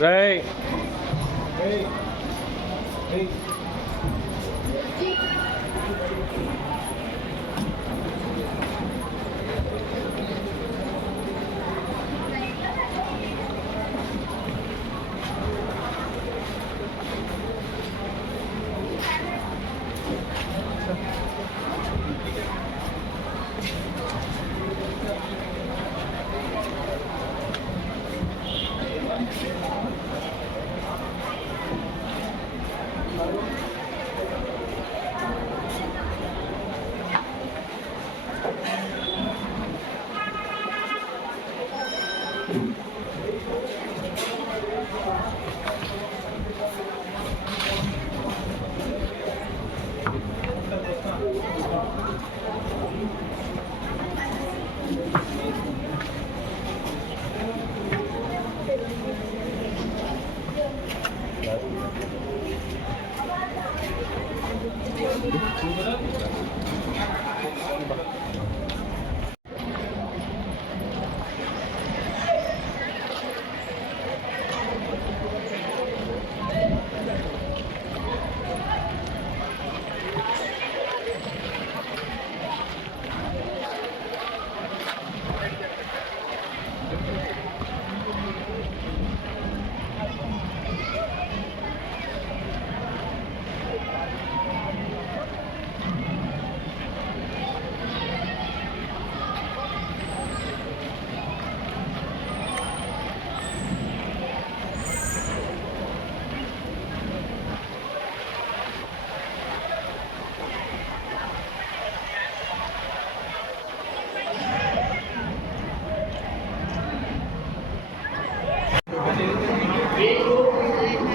Right.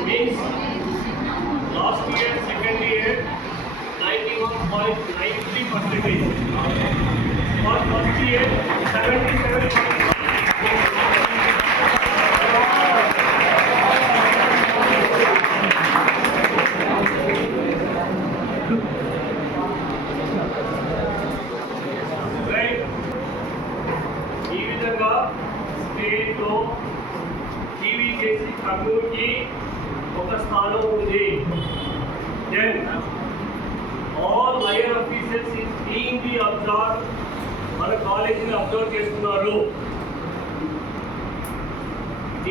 Means last year, second year, 91.93%. For first year, 77%. ఈ విధంగా స్టేట్లో టీవీకేసీ కర్నూలుకి ఒక స్థానం ఉంది. Then all higher officers is being the observe, మన కాలేజీని అబ్జర్వ్ చేస్తున్నారు.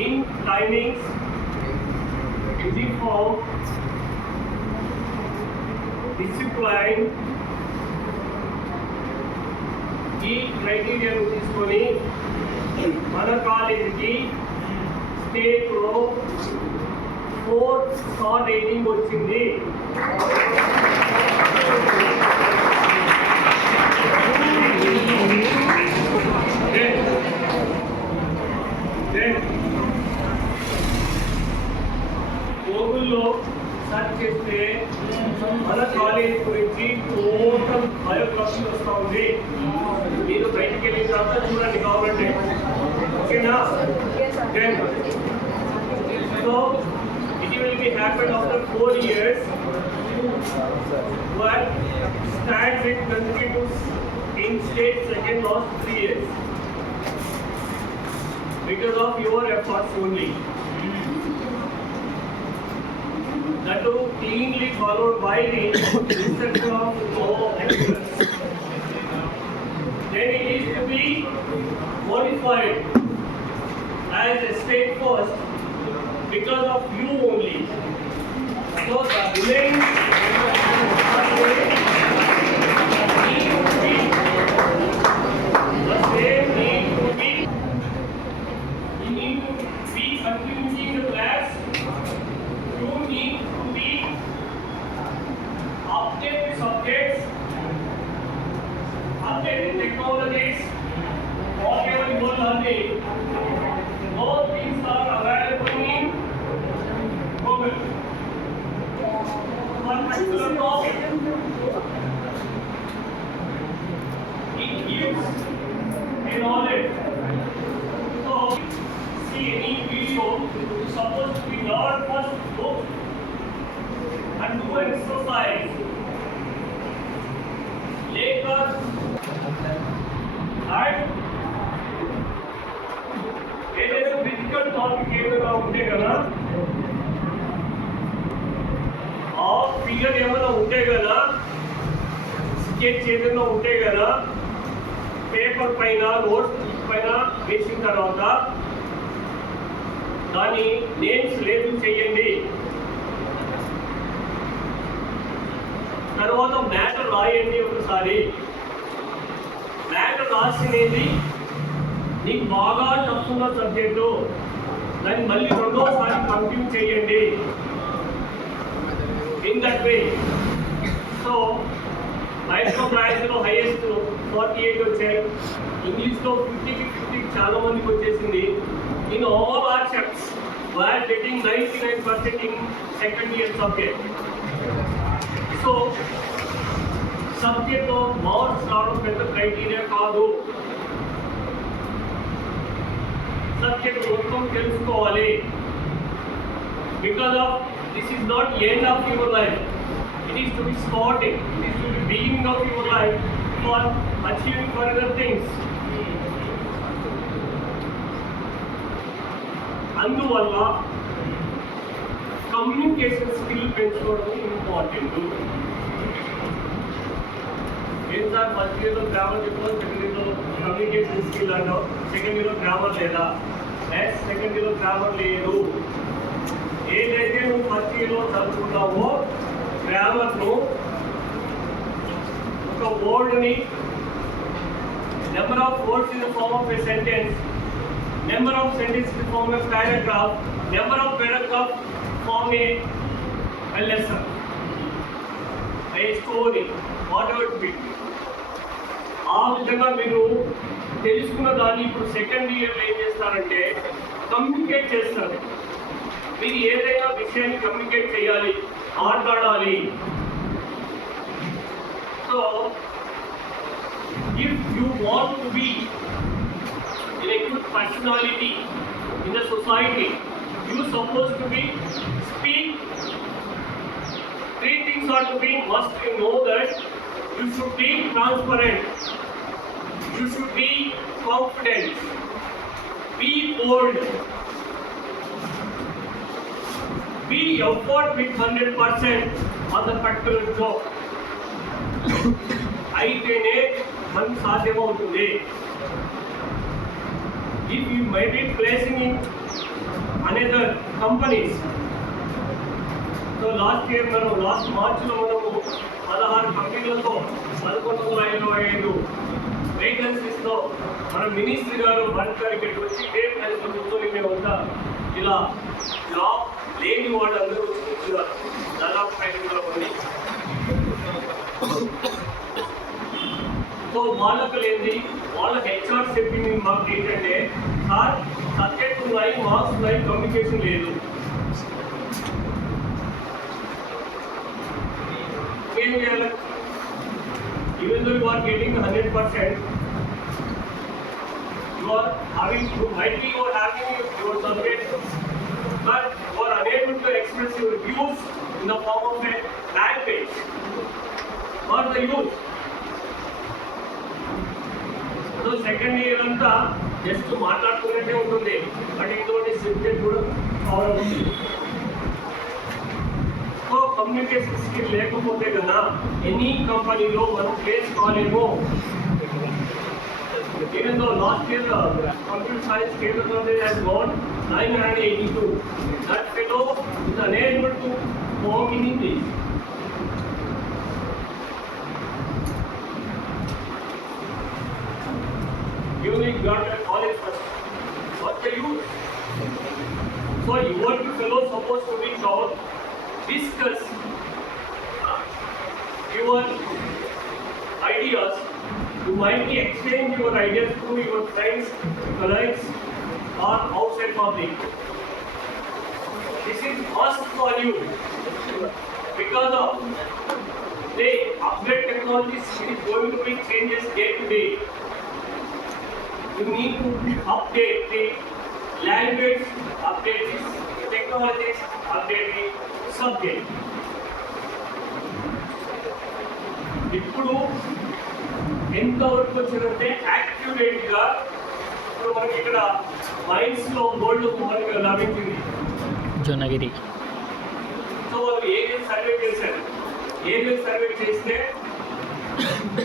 ఇన్ టైమింగ్స్, యూనిఫామ్, డిసిప్లైన్, ఈ క్రైటీరియాను తీసుకొని మన కాలేజీకి స్టేట్లో 4 స్టార్ రేటింగ్ వచ్చింది. గూగుల్లో సెర్చ్ చేస్తే మన కాలేజ్ గురించి టోటల్ బయోగ్రఫీ వస్తూ ఉంది. మీరు బయటికి వెళ్ళిన తర్వాత చూడండి కావాలంటే, ఓకేనా? So it will be happen after 4 years, but stands it continues in state second last 3 years because of your efforts only. That too cleanly followed by the instruction of law excellence. Then it is to be modified as a state first because of you only. So the remaining continuing the class. You need to be updated subjects, updated technologies, whatever you are learning. All things are available in Google. One particular topic, it gives a knowledge. So, see any video, supposed to be learn first book and do exercise. Later, and ఏదైనా physical topic ఏదైనా ఉంటే కదా ఆ ఫిగర్ ఏమైనా ఉంటే కదా స్కెచ్ ఏదైనా ఉంటే కదా పేపర్ పైన నోట్స్ పైన వేసిన తర్వాత దాని నేమ్స్ లేబుల్ చేయండి. తర్వాత మ్యాటర్ రాయండి. ఒకసారి మ్యాటర్ రాసినది నీకు బాగా టఫ్ ఉన్న సబ్జెక్టు దాన్ని మళ్ళీ రెండోసారి కంటిన్యూ చేయండి. In that way. సో మైక్రోబయాలజీలో హైయెస్ట్ 48 వచ్చాయి, ఇంగ్లీష్లో 50కి 50 చాలా మందికి వచ్చేసింది. In all our subjects we are getting 99% in second year subject. So సబ్జెక్ట్లో మార్క్స్ రావడం పెద్ద క్రైటీరియా కాదు. సబ్జెక్ట్ మొత్తం తెలుసుకోవాలి. Because of this is not end of your life. It is to be starting. It is to be beginning of your life for achieving further things. అందువల్ల communication skill పెంచుకోవడం important. ఏం sir first ఇయర్లో grammar చెప్పాలి, second ఇయర్లో communication skill అంటావు, second ఇయర్లో grammar లేదా? Second ఇయర్లో గ్రామర్ లేదు. ఏదైతే నువ్వు ఫస్ట్ ఇయర్లో చదువుకున్నావో గ్రామర్ను ఒక వర్డ్ని number of words in the form of a sentence, number of sentence in the form of paragraph, number of paragraph form a lesson, a story, whatever it be. ఆ విధంగా మీరు తెలుసుకున్న దాన్ని ఇప్పుడు సెకండ్ ఇయర్లో ఏం చేస్తారంటే కమ్యూనికేట్ చేస్తారు. మీరు ఏదైనా విషయాన్ని కమ్యూనికేట్ చేయాలి, మాట్లాడాలి. So if you want to be in a good personality in the society, you suppose to be speak. 3 things are to be must. You know that you should be transparent, you should be confident, be bold, be effort with 100% on the particular job. అయితేనే మనకు సాధ్యమవుతుంది. If you may be placing in another companies. So last మార్చిలో మనము 16 కంపెనీలతో 1125 వేకెన్సీస్లో మన మినిస్ట్రీ గారు భారత్ గారికి వచ్చి డేట్ అని కూర్చొని మేమంతా ఇలా జాబ్ లేని వాళ్ళందరూ కూర్చున్నారు. దాదాపు 500 మంది. సో వాళ్ళకు లేని వాళ్ళ హెచ్ఆర్ చెప్పింది మాకు ఏంటంటే, సార్ సబ్జెక్ట్ ఉన్నాయి, మార్క్స్ ఉన్నాయి, కమ్యూనికేషన్ లేదు. ఏం చేయాలి? Even though you are getting 100%, you might be having your subject, but you are unable to express your views in the form of a language for the youth. So second year anta just మాట్లాడుకునేటే ఉంటుంది, బట్ ఇంకోటి సబ్జెక్ట్ కూడా కవర్ అవుతుంది. So communication skill లేకపోతే కదా ఎనీ కంపెనీలో మనం ప్లేస్ కాలేమో. Even though last year computer science capability has gone 982, that fellow is unable to talk in English. You got a college first. What the use? So your fellow supposed to be taught, discuss your ideas. You might be exchanging your ideas to your friends, colleagues, or outside public. This is must for you because of the upgrade technologies. It is going to be changes day to day. You need to update the language, update the technologies, update the subject. ఇప్పుడు ఎంతవరకు వచ్చిందంటే యాక్యురేట్గా ఇప్పుడు మనకి ఇక్కడ మైన్స్లో గోల్డ్ మనకి లభించింది. జొన్నగిరి. సో వాళ్ళు ఏరియల్ సర్వే చేశారు. ఏరియల్ సర్వే చేస్తే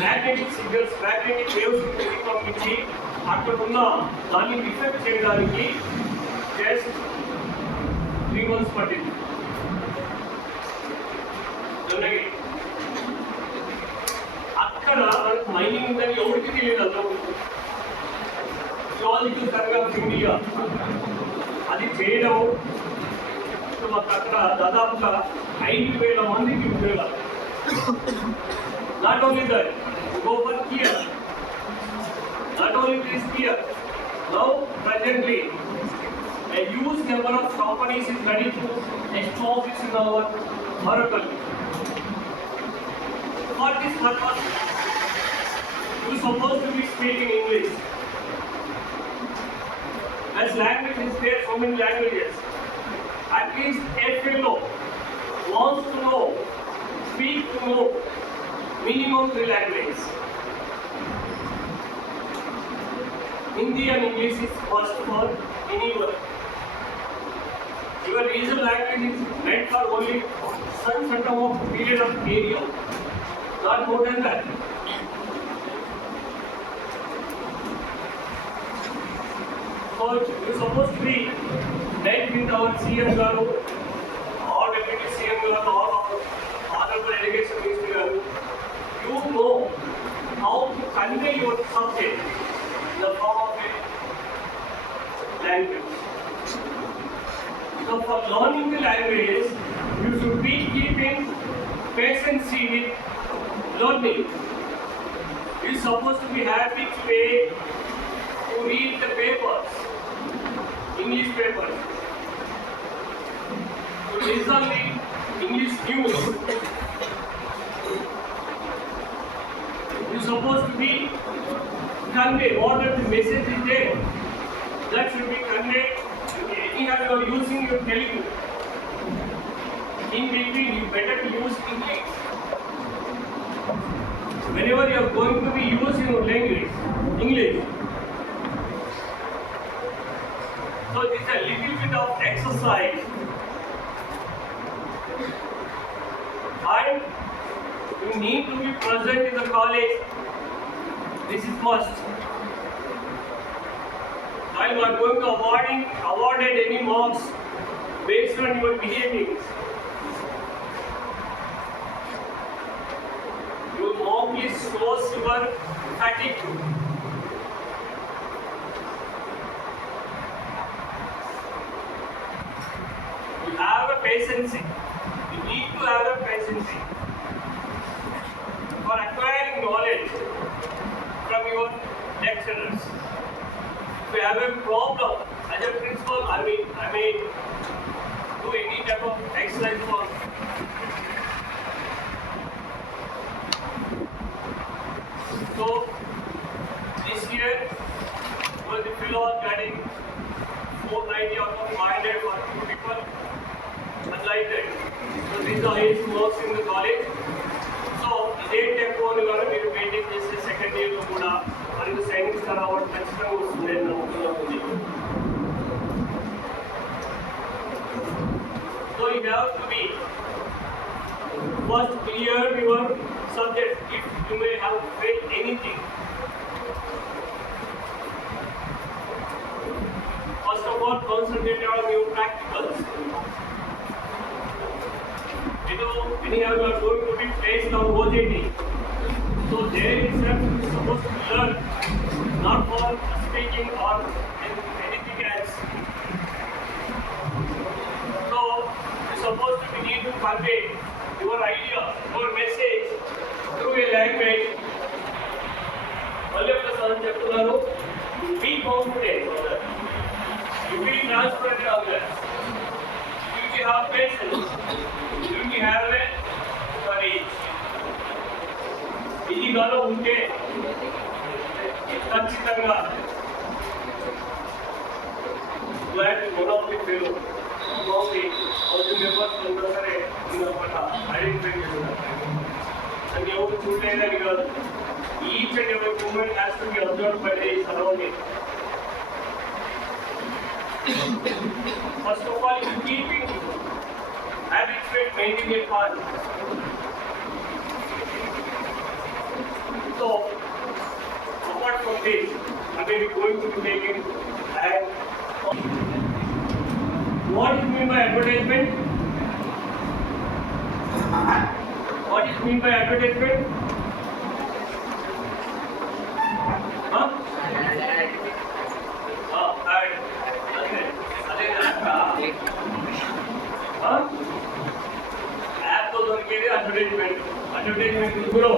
మ్యాగ్నెటిక్ సిగ్నల్స్, మ్యాగ్నెటిక్ వేవ్స్ పంపించి అక్కడ ఉన్న దాన్ని డిఫెక్ట్ చేయడానికి జస్ట్ 3 months పట్టింది. జొన్నగిరి అక్కడ మనకు మైనింగ్ ఉందని ఎవరికి తెలియదు. అంతకు జియాలజికల్ సర్వే ఆఫ్ ఇండియా అది చేయడం మాకు అక్కడ దాదాపుగా 5,000 మందికి ఉద్యోగాలు. Not only that, go for here. Not only this here, now presently a huge number of companies is ready to establish in our Oracle. For this purpose, you are supposed to be speaking English. As language is there, so many languages. At least a fellow wants to know, speak to know minimum 3 languages. Hindi and English is must for anyone. Your regional language is meant for only some sort of period of area, not more than that. So you're supposed to be met with our CM Garu, or Deputy CM Garu, or Honorable Education Minister Garu. You know how to convey your subject in the form of a language. So for learning the language, you should be keeping patience with learning. You're supposed to be happy today to read the papers, English papers, to listen the English news. You're supposed to be convey whatever the message is there, that should be conveyed. Anyhow you are using your Telugu, in between you better to use English. Whenever you are going to be using your language, English. So this is a little bit of exercise. And you need to be present in the college. This is must. While you are going to awarded any marks based on your behaviors, your mark list shows your fatigue. You have a patience. You need to have a patience for acquiring knowledge from your lecturers. If you have a problem as a principal, I may do any type of exercise for. So this year was the fellow getting 490 out of 500 for 2 people, and like that. So these are his works in the college. So ఇదే టెంపోని కూడా మీరు మెయింటైన్ చేసే సెకండ్ ఇయర్లో కూడా మనకు సైన్స్ రావడం ఖచ్చితంగా వస్తుంది అని నమ్మకం ఉంది. So you have to be first clear your subject. If you may have failed anything, first of all concentrate on your practicals. Anyhow you are going to be placed on OJT. So there itself you are supposed to learn, not for speaking or anything else. So you are supposed to be need to convey your idea, your message through a language. Vallaphula sir cheptunnaru, be confident on that. You be transparent on that. You have patience. You have a courage. ఇది గాలో ఉంటే ఖచ్చితంగా one of the fellow mostly out members ఉన్నా సరే ఇన్నమాట ఐడెంటిఫై చేస్తున్నారు. అది ఎవరు చూడలేదని కాదు, each and every movement has to be observed by the surrounding. First of all, keeping habituate maintaining a fun. So, apart from this, I may be going to be taking and what is mean by advertisement? What is mean by advertisement? Huh? Ad. Huh? App to advertisement. Advertisement is grow.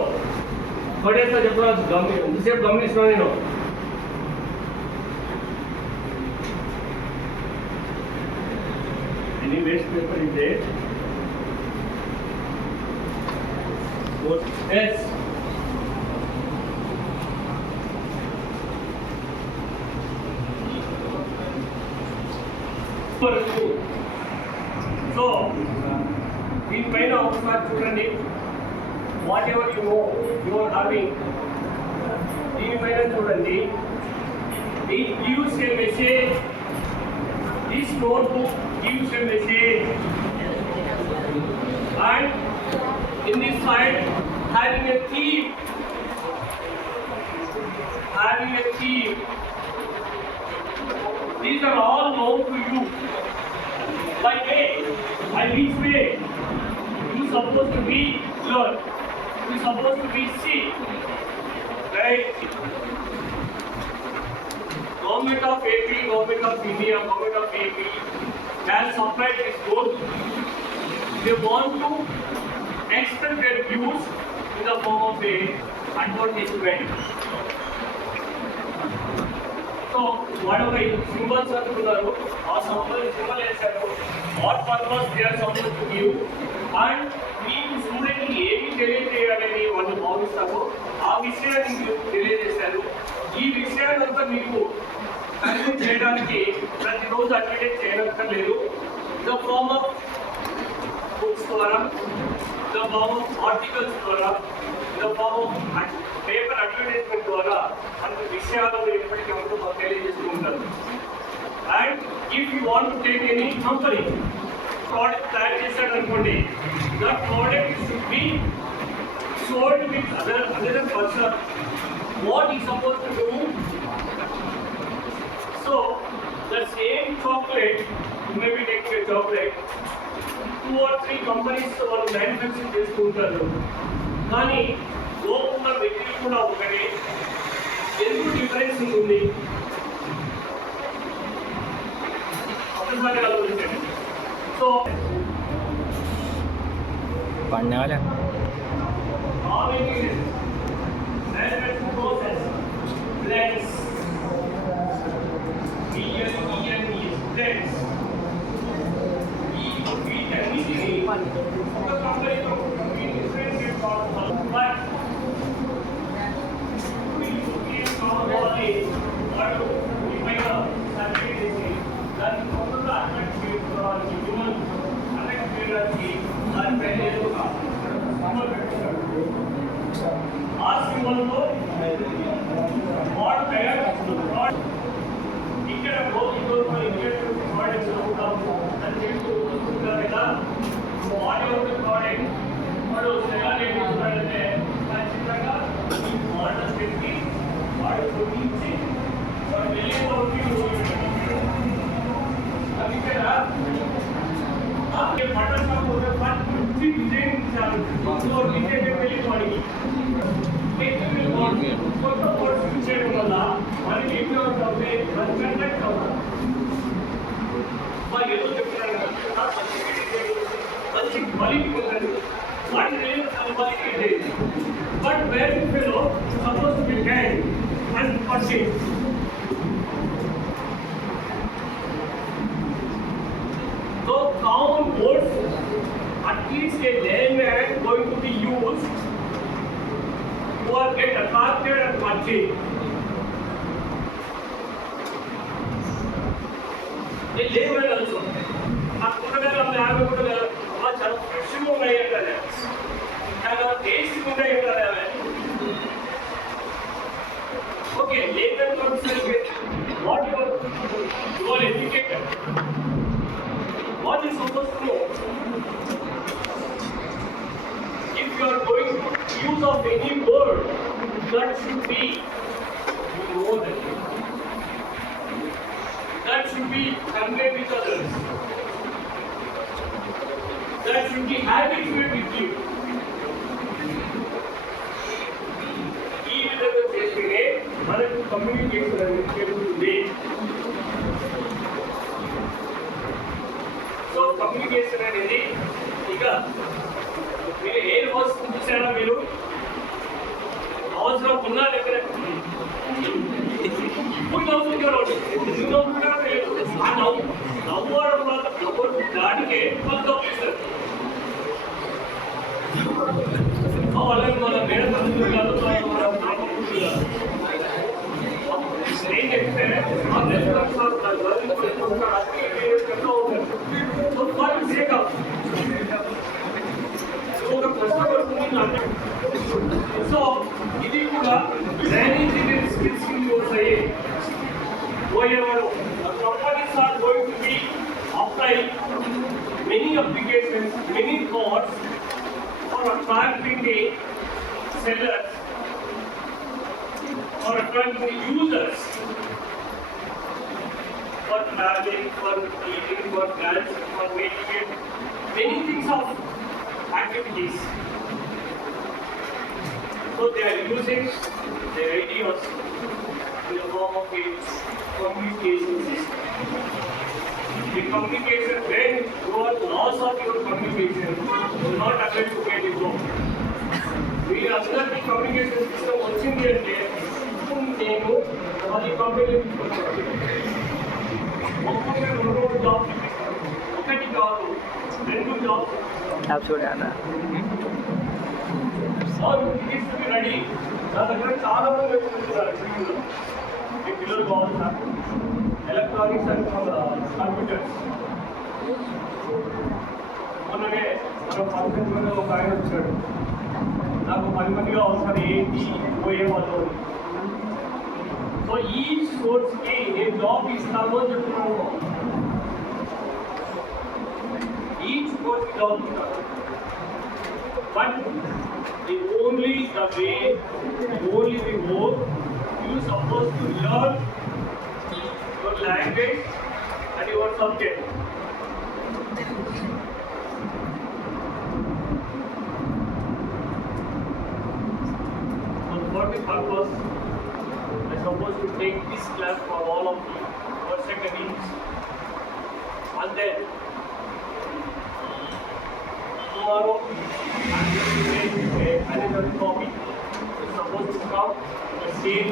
What is the difference? This is gummy, no. Any waste paper is there? What? Yes. So, in main officer చూడండి whatever you know you are having దీని పైన చూడండి it gives a message. This notebook gives a message, and in this side having a theme. These are all known to you. By way, by which way you supposed to be learn, you supposed to be see, right? Government of AP, Government of India, Government of AP has supplied this book. They want to express their views in the form of a advertisement. So, whatever symbols are there, or symbol వేశారు, what purpose they are supposed to give, and మీకు స్టూడెంట్ ఏమి తెలియజేయాలని వాళ్ళు భావిస్తారో ఆ విషయాన్ని మీరు తెలియజేశారు. ఈ విషయాన్నంతా మీకు కన్వే చేయడానికి ప్రతిరోజు అడ్వర్టైజ్ చేయనక్కర్లేదు. ద ఫార్మ్ ఆఫ్ బుక్స్ ద్వారా, ద ఫార్మ్ ఆఫ్ ఆర్టికల్స్ ద్వారా, the form of paper advertisement ద్వారా మనకు విషయాలను ఎప్పటికప్పుడు మాకు తెలియజేస్తూ ఉంటారు. And if you want to take any company product తయారు చేశాడు అనుకోండి, that product should be sold with another person. What is supposed to do? So the same chocolate, maybe take a chocolate, 2 or 3 companies వాళ్ళు మ్యానుఫ్యాక్చర్ చేస్తూ ఉంటారు. కానీ లోపల వ్యక్తులు కూడా ఒకటే. ఎందుకు డిఫరెన్స్ ఉంటుంది? ఒకసారి ఆలోచించండి. సో Pannala all ingredients, manufacturing process, blends, blends, wheat and easily, the company to differentiate from but we create our body, what we make up, certificate, that is also the attractive for human, attractive, and value to us. ఆ సింబల్తో వాడు తయారు ఇక్కడ రోజు ప్రోడక్ట్స్ అవుతాము అని చెప్తూ వస్తుంటారు కదా. వాడి యొక్క ప్రోడక్ట్ వాడు ఎలా నేర్చుకుంటాడంటే ఖచ్చితంగా ఈ మోడల్ పెట్టి వాడు గురించి వాడు వెళ్ళిపోయి అది ఇక్కడ బటర్ షాప్ మంచి డిజైన్ ఇచ్చారు. డిజైన్ వెళ్ళిపోయి కొత్త కోర్స్ చేయడం వల్ల మనకి ఏమి అవుతుంది, కంటెంట్ అవుతుంది. మరి ఏదో చెప్తున్నాను మంచి క్వాలిటీ ఉంటుంది, వాటిని క్వాలిటీ లేదు. But where fellow suppose to be hand and purchase. So common words, at least a layman going to be used, you are get attracted and purchased. A layman also. आप कुछ हम यहाँ पे कुछ हमारा चलो फ्रेश में नहीं है क्या है, क्या ना टेस्ट में नहीं है क्या है. Okay, layman person with what you are educated. What is supposed to know? If you are going to use of any word, that should be more than that should be conveyed with others. That should be habituated with you. ఈ విధంగా చేస్తేనే మనకు కమ్యూనికేషన్ అనేది జరుగుతుంది. So communication అనేది ఇక మీరు ఏ రోజు చూసారా మీరు అవసరం ఉన్నా దగ్గర నవ్వుకుంటారు ఆ నవ్వడం వల్ల దాటికే వాళ్ళు నవ్వుతారు. వాళ్ళకి మన మేడం అందుకుంటారు ఏం చెప్తే సో ఇది కూడా ట్రైనింగ్ స్కిల్స్ యూజ్ అయ్యి పోయేవాడు companies are going to be apply many applications many thoughts for attracting the sellers or attracting the users for traveling, for eating, for dancing, for making it, many things of activities. So they are using their ideas in the form of a communication system. The communication, when you are loss of your communication, will not affect to get it wrong. We are under the communication system వచ్చింది అంటే నేను అది కంపెనీ ఒక్కొక్క జాబ్ ఒకటి కాదు 2 jobs ready. నా దగ్గర చాలా మంది చెప్తున్నారు మీ పిల్లలు బాగుంటారు ఎలక్ట్రానిక్స్ అండ్ కంప్యూటర్స్. మొన్ననే ఒక ఫంక్షన్ మీద ఒక ఆయన వచ్చాడు, నాకు 10 మందిగా అవసరం ఏంటి పోయే వాళ్ళు. సో ఈ కోర్స్కి నేను జాబ్ ఇస్తాను అని చెప్తున్నాను. ఈచ్ కోర్స్కి జాబ్ ఇస్తాను. But only the way, only the work you supposed to learn your language and your subject. For the purpose, I suppose to take this class for all of you for second each, and then tomorrow I will make another copy. It's supposed to come the same